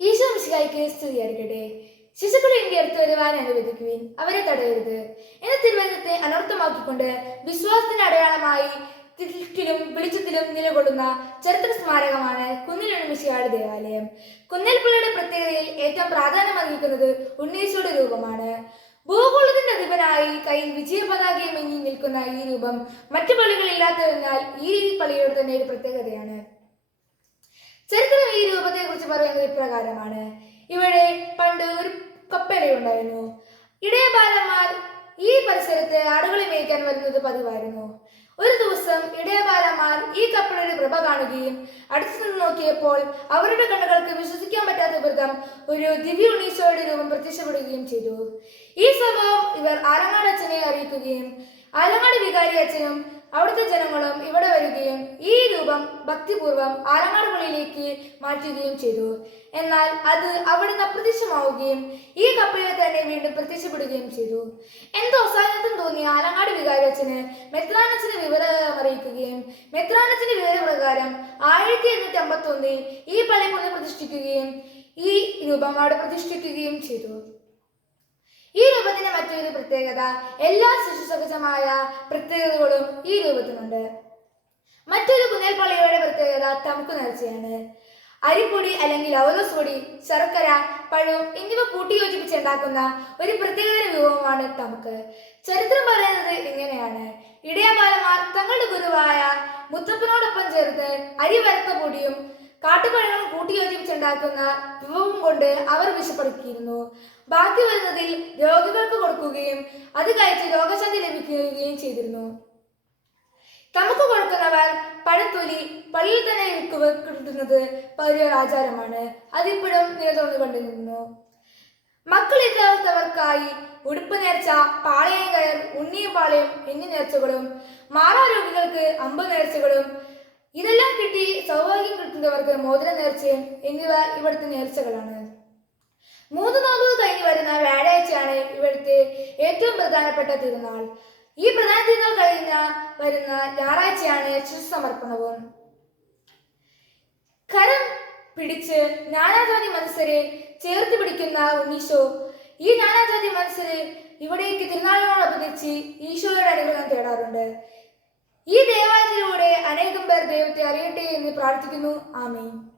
ഈശോമിശിഹായിക്ക് സ്തുതിയായിരിക്കട്ടെ ശിശുക്കളെ ഇന്ത്യ അടുത്ത് വരുവാൻ അനുവദിക്കുവിൻ. അവരെ തടയരുത്. എന്ന തിരുവചനത്തെ അനർത്ഥമാക്കിക്കൊണ്ട് വിശ്വാസത്തിന്റെ അടയാളമായി തിരിച്ചിലും വെളിച്ചത്തിലും നിലകൊള്ളുന്ന ചരിത്ര സ്മാരകമാണ് കുന്നിലുണ്ണിമിശിഹാട് ദേവാലയം. കുന്നൽപ്പിള്ളയുടെ പ്രത്യേകതയിൽ ഏറ്റവും പ്രാധാന്യം അറിയിക്കുന്നത് ഉണ്ണീശോയുടെ രൂപമാണ്. ഭൂഗോളത്തിന്റെ അധിപനായി കയ്യിൽ വിജയ പതാകയും എങ്ങി നിൽക്കുന്ന ഈ രൂപം മറ്റു പള്ളികളില്ലാത്തതിനാൽ ഈ പള്ളിയുടെ തന്നെ ഒരു പ്രത്യേകതയാണ്. ചരിത്രം ഈ രൂപത്തെ കുറിച്ച് പറയുന്നത് ഇപ്രകാരമാണ്. ഇവിടെ പണ്ട് ഒരു കപ്പലയുണ്ടായിരുന്നു ഇടയബാലന്മാർ ഈ പരിസരത്ത് ആടുകളെ മേയ്ക്കാൻ വരുന്നത് പതിവായിരുന്നു. ഒരു ദിവസം ഇടയബാലന്മാർ ഈ കപ്പലയുടെ പ്രഭ കാണുകയും അടുത്തു നിന്ന് നോക്കിയപ്പോൾ അവരുടെ കണ്ണുകൾക്ക് വിശ്വസിക്കാൻ പറ്റാത്ത വിധം ഒരു ദിവ്യ ഉണ്ണീശോയുടെ രൂപം പ്രത്യക്ഷപ്പെടുകയും ചെയ്തു. ഈ സംഭവം ഇവർ ആലങ്ങാട് അച്ഛനെ അറിയിക്കുകയും ആലങ്ങാട് വികാരി അച്ഛനും അവിടുത്തെ ജനങ്ങളും ഇവിടെ വരികയും ഈ രൂപം ഭക്തിപൂർവം ആലങ്ങാടുകളിലേക്ക് മാറ്റുകയും ചെയ്തു. എന്നാൽ അത് അവിടുന്ന് അപ്രത്യക്ഷമാവുകയും ഈ കപ്പലിൽ തന്നെ വീണ്ടും പ്രത്യക്ഷപ്പെടുകയും ചെയ്തു. എന്തോ അസാധ്യത്വം തോന്നിയ ആലങ്ങാട് വികാരച്ചന് മെത്രാനച്ചന് വിവരം അറിയിക്കുകയും മെത്രാനച്ചന്റെ വിവരപ്രകാരം ആയിരത്തി എണ്ണൂറ്റി അമ്പത്തി ഒന്നിൽ ഈ പള്ളി പുനഃപ്രതിഷ്ഠിക്കുകയും ഈ രൂപം അവിടെ പ്രതിഷ്ഠിക്കുകയും ചെയ്തു. ഈ രൂപത്തിന്റെ മറ്റൊരു പ്രത്യേകത എല്ലാ ശിശുസഹജമായ പ്രത്യേകതകളും ഈ രൂപത്തിനുണ്ട്. മറ്റൊരു കുന്നേൽപ്പള്ളിയുടെ പ്രത്യേകത തമുക്ക് നേർച്ചയാണ്. അരിപ്പൊടി അല്ലെങ്കിൽ അവലോസ് പൊടി ശർക്കര പഴം എന്നിവ കൂട്ടിയോജിപ്പിച്ചുണ്ടാക്കുന്ന ഒരു പ്രത്യേകതര വിഭവമാണ് തമുക്ക് ചരിത്രം പറയുന്നത് ഇങ്ങനെയാണ്. ഇടയബാലന്മാർ തങ്ങളുടെ ഗുരുവായ മുത്തപ്പനോടൊപ്പം ചേർത്ത് അരി വരത്ത പൊടിയും കാട്ടുപഴങ്ങളും കൂട്ടിയോജിപ്പിച്ചുണ്ടാക്കുന്ന വിഭവം കൊണ്ട് അവർ വിശപ്പെടുത്തിയിരുന്നു ബാക്കി വരുന്നതിൽ അത് കഴിച്ച് രോഗശാന്തി ലഭിക്കുകയും ചെയ്തിരുന്നു. തമുക്ക് കൊടുക്കുന്നവർ പഴത്തൊലി പള്ളിയിൽ തന്നെ കിട്ടുന്നത് ഒരു ആചാരമാണ്. അതിപ്പോഴും നിലനിന്നു കൊണ്ടിരുന്നു. മക്കളില്ലാത്തവർക്കായി ഉടുപ്പ് നേർച്ച പാളയം കയർ ഉണ്ണിയും പാളയം എന്നീ നേർച്ചകളും മാറാ രോഗികൾക്ക് അമ്പ് നേർച്ചകളും ഇതെല്ലാം കിട്ടി സൗഭാഗ്യം കിട്ടുന്നവർക്ക് മോതിര നേർച്ചയും എന്നിവ ഇവിടുത്തെ നേർച്ചകളാണ്. മൂന്ന് നാളുകൾ കഴിഞ്ഞ് വരുന്ന വ്യാഴാഴ്ചയാണ് ഇവിടുത്തെ ഏറ്റവും പ്രധാനപ്പെട്ട തിരുനാൾ. ഈ പ്രധാന തിരുനാൾ കഴിഞ്ഞ വരുന്ന ഞായറാഴ്ചയാണ് ശിശുസമർപ്പണവും കരം പിടിച്ച് നാനാജാതി മനുഷ്യരെ ചേർത്ത് പിടിക്കുന്ന ഉണ്ണീശോ ഈ നാനാജാതി മനുഷ്യരെ ഇവിടേക്ക് തിരുനാളിനോടനുബന്ധിച്ച് ഈശോയുടെ അനുഗ്രഹം തേടാറുണ്ട്. ഈ ദേവാലയത്തിലൂടെ അനേകം പേർ ദൈവത്തെ അറിയട്ടെ എന്ന് പ്രാർത്ഥിക്കുന്നു. ആമേൻ.